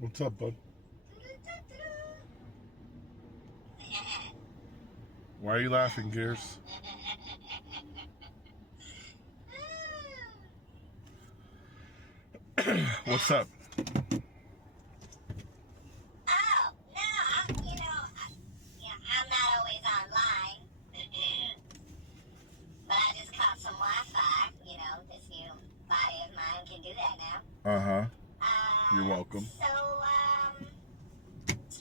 What's up, bud? Why are you laughing, Gears? What's up? Oh, no, I'm not always online. But I just caught some Wi-Fi. This new body of mine can do that now. Uh-huh. You're welcome. So, why is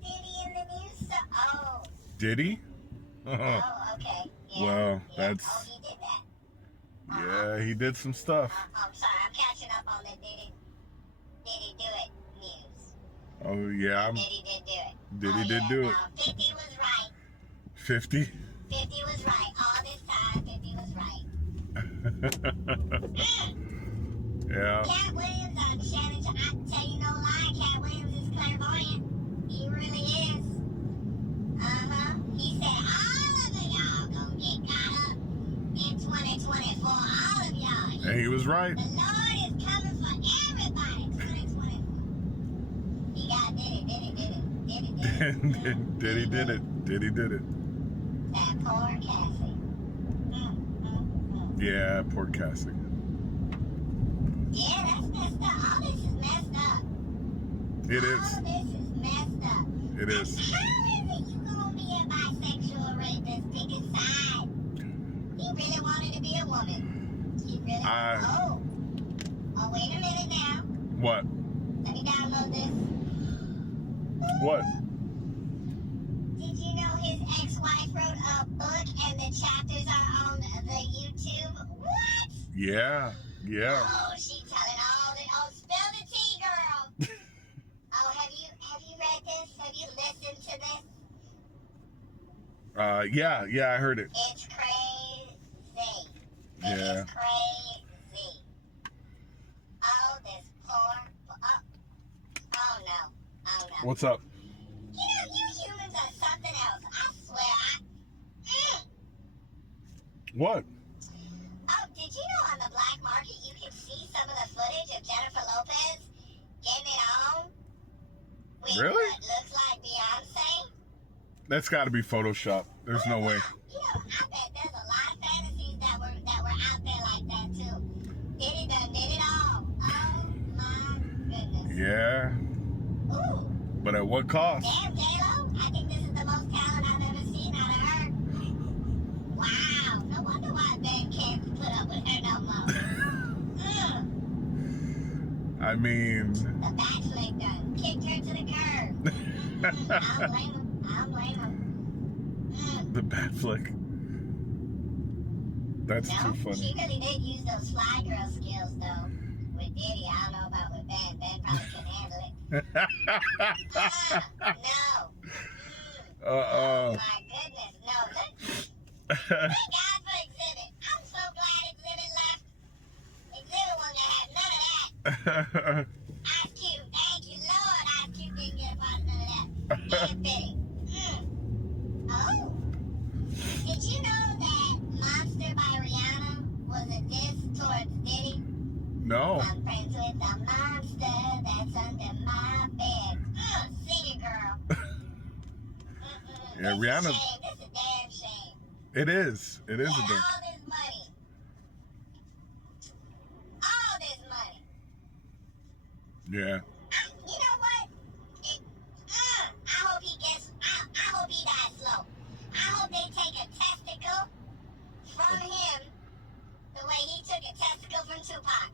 Diddy in the news? Diddy? Okay. Yeah, Well, yeah. that's... Oh, he did that. Yeah, he did some stuff. I'm sorry, I'm catching up on the Diddy do it news. Oh, yeah. Diddy did do it. Diddy did do it. 50 was right. 50? 50 was right. All this time, 50 was right. Yeah. Cat Williams, Shannon, I tell you no lie, Cat Williams is clairvoyant. He really is. He said all of y'all gonna get caught up in 2024. All of y'all. And he was right. The Lord is coming for everybody. 2024. He got Diddy did it. Diddy did it. That poor Cassie. Yeah, poor Cassie. Yeah, that's messed up. All this is messed up. It is. All this is messed up. It is. How is it you gonna be a bisexual rapist? Pick a side. He really wanted to be a woman. He really. Oh, wait a minute now. What? Let me download this. What? Did you know his ex-wife wrote a book and the chapters are on the YouTube? What? Yeah. Oh, she telling all the. Oh, spill the tea, girl. Oh, have you read this? Have you listened to this? Yeah, I heard it. It's crazy. Yeah. It's crazy. Oh, this poor. Oh no. What's up? You humans are something else. I swear. What? Oh, did you know on the black market you can see some of the footage of Jennifer Lopez getting it on? With Really? what looks like Beyonce? That's got to be Photoshop. There's no way. I bet there's a lot of fantasies that were out there like that too. Diddy done did it all. Oh my goodness. Yeah. Ooh. But at what cost? Damn, J-Lo. I think this is the most talent I've ever seen out of her. Wow. No wonder why Ben can't put up with her no more. I mean... The backflip done kicked her to the curb. I don't blame him. The bat flick. That's No, too funny. she really did use those fly girl skills though. With Diddy, I don't know about with Ben. Ben probably couldn't handle it. No. Oh my goodness. No. Thank God for Exhibit. I'm so glad Exhibit left. Exhibit wasn't gonna have none of that. Ice Cube. Thank you, Lord. Ice Cube didn't get a part of none of that. And Biddy. Oh. Did you know that Monster by Rihanna was a diss towards Diddy? No. I'm friends with a monster that's under my bed. Sing it, girl. Yeah, Rihanna. This is a damn shame. It is. It is a all thing. this money. All this money. Yeah. You know what? I hope he gets. I hope he dies slow. I hope they take a testicle from him the way he took a testicle from Tupac.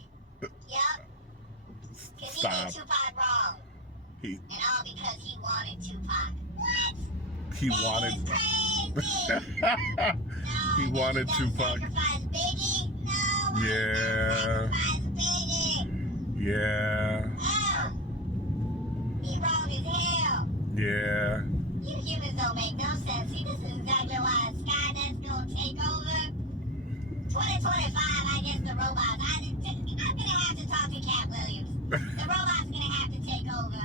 Yup. Because he did Tupac wrong. And all because he wanted Tupac. What? He wanted. Is crazy. No, He wanted Tupac. Sacrifice Biggie? No. Yeah. Sacrifice Biggie. Yeah. He wrong as hell. Yeah. You humans don't make no sense. See, this is exactly why Skynet's gonna take over. 2025, I guess the robots. I'm gonna have to talk to Cat Williams. The robots gonna have to take over.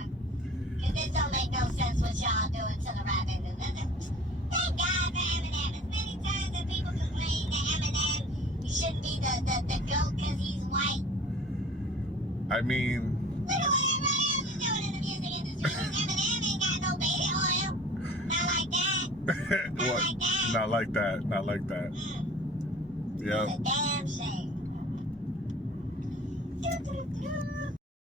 Cause this don't make no sense what y'all doing to the rap industry. Thank God for Eminem. As many times as people complain that Eminem shouldn't be the GOAT, cause I mean, Look at what everybody else is doing in the music industry. Eminem ain't got no baby oil. Not like that. what? like that. Not like that. Not like that. It's Yep. a damn shame.